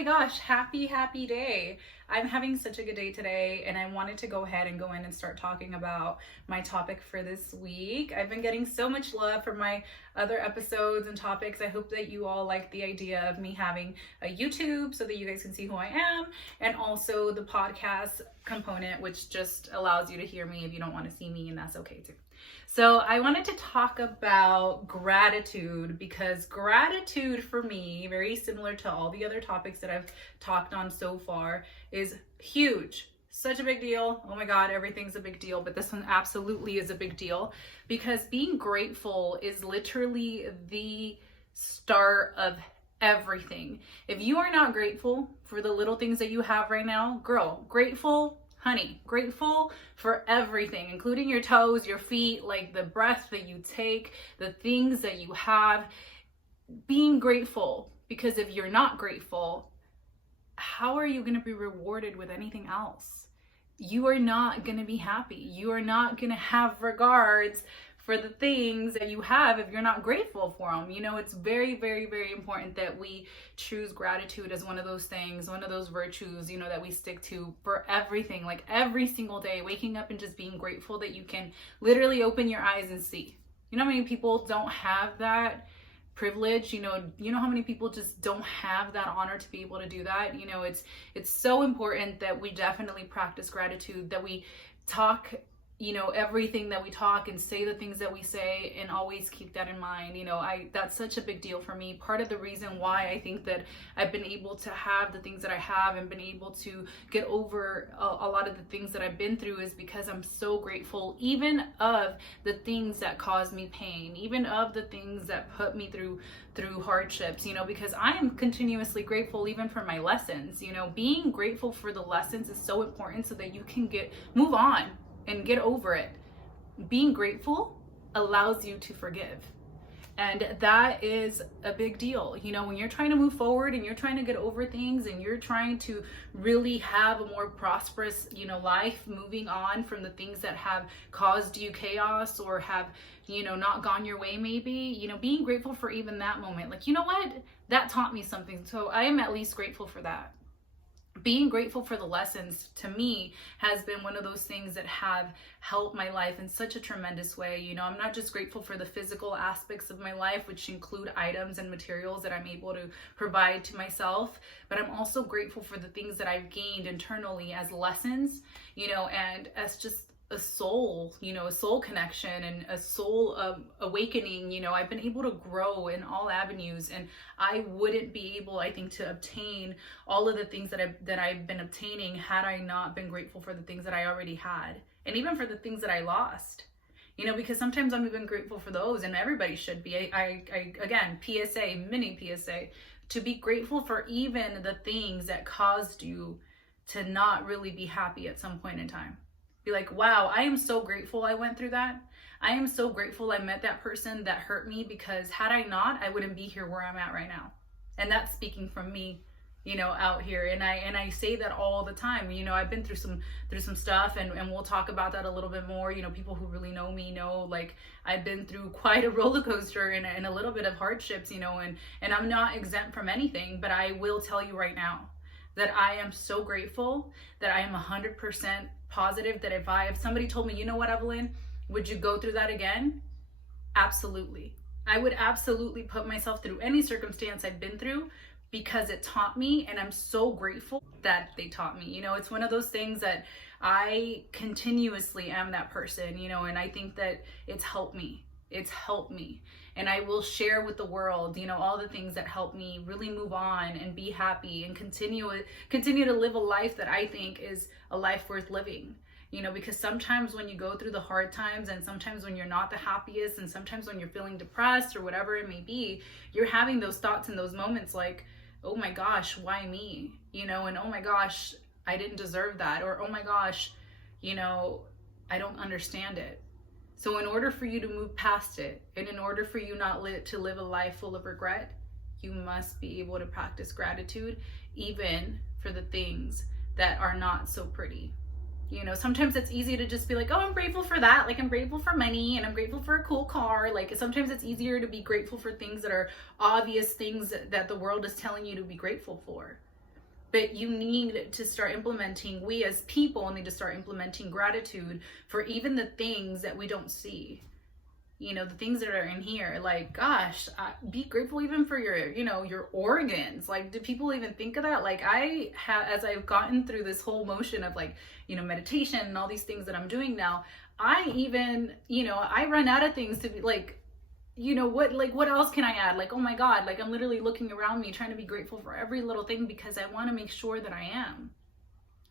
my gosh, happy day. I'm having such a good day today, and I wanted to go ahead and go in and start talking about my topic for this week. I've been getting so much love from my other episodes and topics. I hope that you all like the idea of me having a YouTube so that you guys can see who I am, and also the podcast component, which just allows you to hear me if you don't want to see me, and that's okay too. So I wanted to talk about gratitude, because gratitude for me, very similar to all the other topics that I've talked on so far, is huge. Such a big deal. Oh my God, everything's a big deal, but this one absolutely is a big deal, because being grateful is literally the start of everything. If you are not grateful for the little things that you have right now, girl, grateful, honey, grateful for everything, including your toes, your feet, like the breath that you take, the things that you have. Being grateful, because if you're not grateful, how are you going to be rewarded with anything else? You are not going to be happy. You are not going to have regards for the things that you have if you're not grateful for them. You know, it's very, very, very important that we choose gratitude as one of those things, one of those virtues, you know, that we stick to for everything, like every single day, waking up and just being grateful that you can literally open your eyes and see. You know how many people don't have that privilege? You know how many people just don't have that honor to be able to do that? You know, it's so important that we definitely practice gratitude, that we talk, you know, everything that we talk and say the things that we say, and always keep that in mind. You know, that's such a big deal for me. Part of the reason why I think that I've been able to have the things that I have and been able to get over a lot of the things that I've been through is because I'm so grateful, even of the things that cause me pain, even of the things that put me through hardships, you know, because I am continuously grateful even for my lessons. You know, being grateful for the lessons is so important so that you can move on and get over it. Being grateful allows you to forgive. And that is a big deal. You know, when you're trying to move forward and you're trying to get over things and you're trying to really have a more prosperous, you know, life, moving on from the things that have caused you chaos or have, you know, not gone your way, maybe, you know, being grateful for even that moment. Like, you know what? That taught me something. So I am at least grateful for that. Being grateful for the lessons, to me, has been one of those things that have helped my life in such a tremendous way. You know, I'm not just grateful for the physical aspects of my life, which include items and materials that I'm able to provide to myself, but I'm also grateful for the things that I've gained internally as lessons, you know, and as just a soul, you know, a soul connection and a soul awakening. You know, I've been able to grow in all avenues, and I wouldn't be able, I think, to obtain all of the things that I've been obtaining had I not been grateful for the things that I already had, and even for the things that I lost. You know, because sometimes I'm even grateful for those, and everybody should be. I again, PSA, mini PSA, to be grateful for even the things that caused you to not really be happy at some point in time. Be like, wow, I am so grateful I went through that. I am so grateful I met that person that hurt me, because had I not, I wouldn't be here where I'm at right now. And that's speaking from me, you know, out here. And I say that all the time. You know, I've been through some stuff, and we'll talk about that a little bit more. You know, people who really know me know, like, I've been through quite a roller coaster and a little bit of hardships, you know, and I'm not exempt from anything. But I will tell you right now that I am so grateful, that I am 100% positive that if somebody told me, you know what, Evelyn, would you go through that again? Absolutely. I would absolutely put myself through any circumstance I've been through, because it taught me, and I'm so grateful that they taught me. You know, it's one of those things that I continuously am that person, you know, and I think that it's helped me. It's helped me. And I will share with the world, you know, all the things that help me really move on and be happy and continue to live a life that I think is a life worth living. You know, because sometimes when you go through the hard times, and sometimes when you're not the happiest, and sometimes when you're feeling depressed or whatever it may be, you're having those thoughts in those moments like, oh my gosh, why me? You know, and oh my gosh, I didn't deserve that. Or, oh my gosh, you know, I don't understand it. So in order for you to move past it, and in order for you not to live a life full of regret, you must be able to practice gratitude, even for the things that are not so pretty. You know, sometimes it's easy to just be like, oh, I'm grateful for that. Like, I'm grateful for money, and I'm grateful for a cool car. Like, sometimes it's easier to be grateful for things that are obvious things that the world is telling you to be grateful for. But you need to start implementing, we as people need to start implementing gratitude for even the things that we don't see. You know, the things that are in here, like, gosh, be grateful even for your, you know, your organs. Like, do people even think of that? Like, I have, as I've gotten through this whole motion of, like, you know, meditation and all these things that I'm doing now, I even, you know, I run out of things to be like, you know, what else can I add? Like, oh my God, like, I'm literally looking around me trying to be grateful for every little thing, because I want to make sure that I am.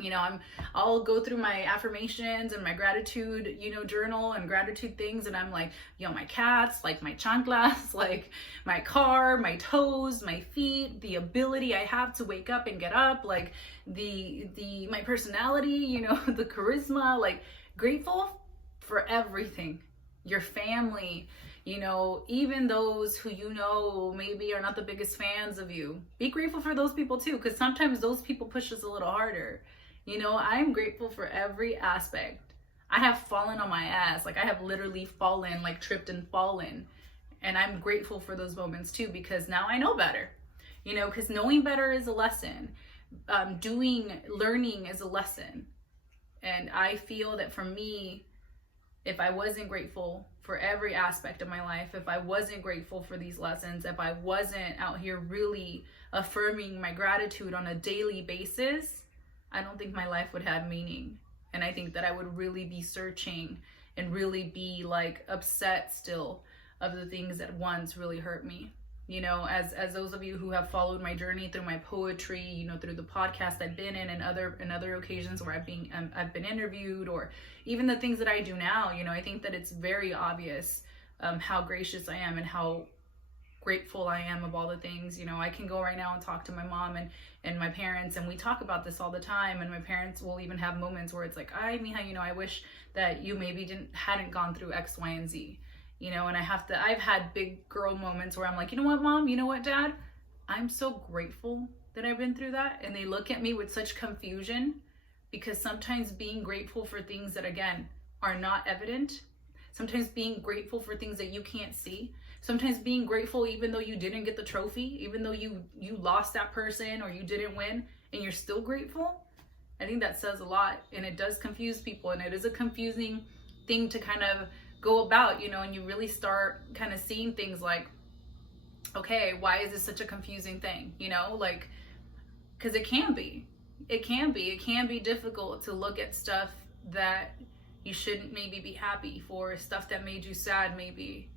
You know, I'll go through my affirmations and my gratitude, you know, journal and gratitude things, and I'm like, you know, my cats, like my chanclas, like my car, my toes, my feet, the ability I have to wake up and get up, like my personality, you know, the charisma, like, grateful for everything. Your family, you know, even those who, you know, maybe are not the biggest fans of you. Be grateful for those people too, because sometimes those people push us a little harder. You know, I'm grateful for every aspect. I have fallen on my ass. Like, I have literally fallen, like tripped and fallen. And I'm grateful for those moments too, because now I know better. You know, because knowing better is a lesson. Learning is a lesson. And I feel that for me, if I wasn't grateful for every aspect of my life, if I wasn't grateful for these lessons, if I wasn't out here really affirming my gratitude on a daily basis, I don't think my life would have meaning. And I think that I would really be searching and really be like upset still of the things that once really hurt me. You know, as those of you who have followed my journey through my poetry, you know, through the podcast I've been in, and other occasions where I've been interviewed, or even the things that I do now, you know, I think that it's very obvious how gracious I am and how grateful I am of all the things. You know, I can go right now and talk to my mom and my parents, and we talk about this all the time, and my parents will even have moments where it's like, Mija, you know, I wish that you maybe hadn't gone through X, Y, and Z. You know, and I've had big girl moments where I'm like, you know what, Mom, you know what, Dad, I'm so grateful that I've been through that. And they look at me with such confusion, because sometimes being grateful for things that, again, are not evident, sometimes being grateful for things that you can't see, sometimes being grateful even though you didn't get the trophy, even though you lost that person or you didn't win, and you're still grateful. I think that says a lot, and it does confuse people, and it is a confusing thing to kind of go about, you know, and you really start kind of seeing things like, okay, why is this such a confusing thing? You know, like, because it can be difficult to look at stuff that you shouldn't maybe be happy for, stuff that made you sad maybe,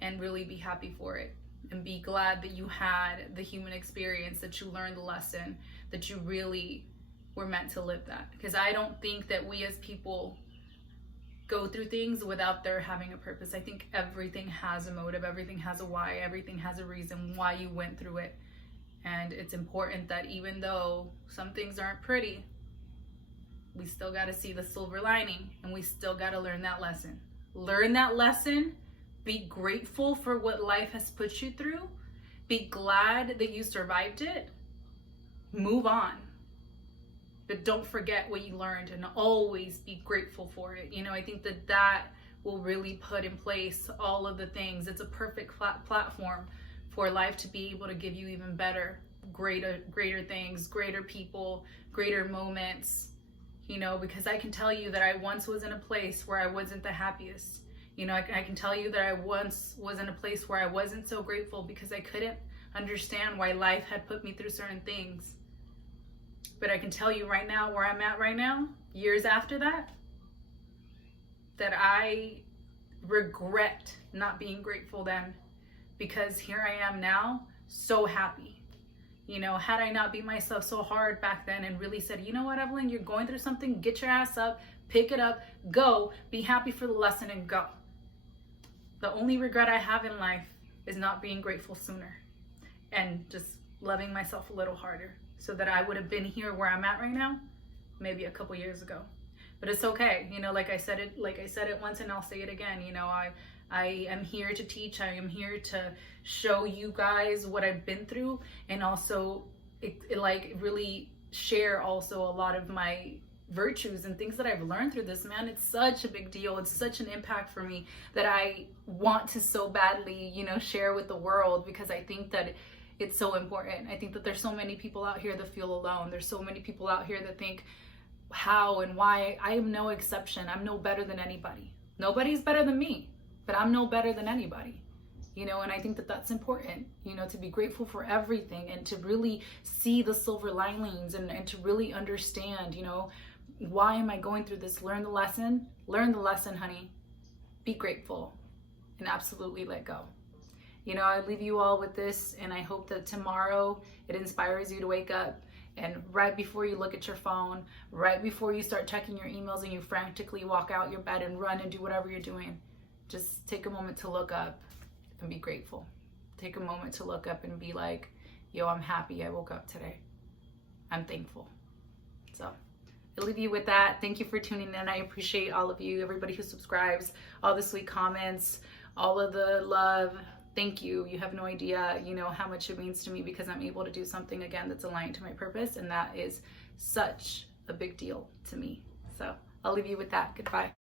and really be happy for it and be glad that you had the human experience, that you learned the lesson, that you really were meant to live that. Because I don't think that we as people go through things without there having a purpose. I think everything has a motive, everything has a why, everything has a reason why you went through it. And it's important that even though some things aren't pretty, we still got to see the silver lining, and we still got to learn that lesson. Learn that lesson, be grateful for what life has put you through, be glad that you survived it, move on. But don't forget what you learned, and always be grateful for it. You know, I think that will really put in place all of the things. It's a perfect platform for life to be able to give you even better, greater things, greater people, greater moments, you know, because I can tell you that I once was in a place where I wasn't the happiest. You know, I can tell you that I once was in a place where I wasn't so grateful because I couldn't understand why life had put me through certain things. But I can tell you right now, where I'm at right now, years after that I regret not being grateful then, because here I am now, so happy. You know, had I not beat myself so hard back then and really said, you know what, Evelyn, you're going through something, get your ass up, pick it up, go, be happy for the lesson and go. The only regret I have in life is not being grateful sooner and just loving myself a little harder, so that I would have been here where I'm at right now, maybe a couple years ago. But it's okay. You know, like I said it once, and I'll say it again. You know, I am here to teach. I am here to show you guys what I've been through, and also really share also a lot of my virtues and things that I've learned through this, man. It's such a big deal. It's such an impact for me that I want to so badly, you know, share with the world, because I think that It's so important. I think that there's so many people out here that feel alone. There's so many people out here that think how and why. I am no exception. I'm no better than anybody. Nobody's better than me, but I'm no better than anybody. And I think that that's important, to be grateful for everything and to really see the silver linings and to really understand, why am I going through this? Learn the lesson, honey. Be grateful and absolutely let go. I leave you all with this, and I hope that tomorrow it inspires you to wake up and right before you look at your phone, right before you start checking your emails and you frantically walk out your bed and run and do whatever you're doing, just take a moment to look up and be grateful. Take a moment to look up and be like, yo, I'm happy I woke up today. I'm thankful. So I'll leave you with that. Thank you for tuning in. I appreciate all of you, everybody who subscribes, all the sweet comments, all of the love. Thank you. You have no idea, how much it means to me, because I'm able to do something again that's aligned to my purpose, and that is such a big deal to me. So I'll leave you with that. Goodbye.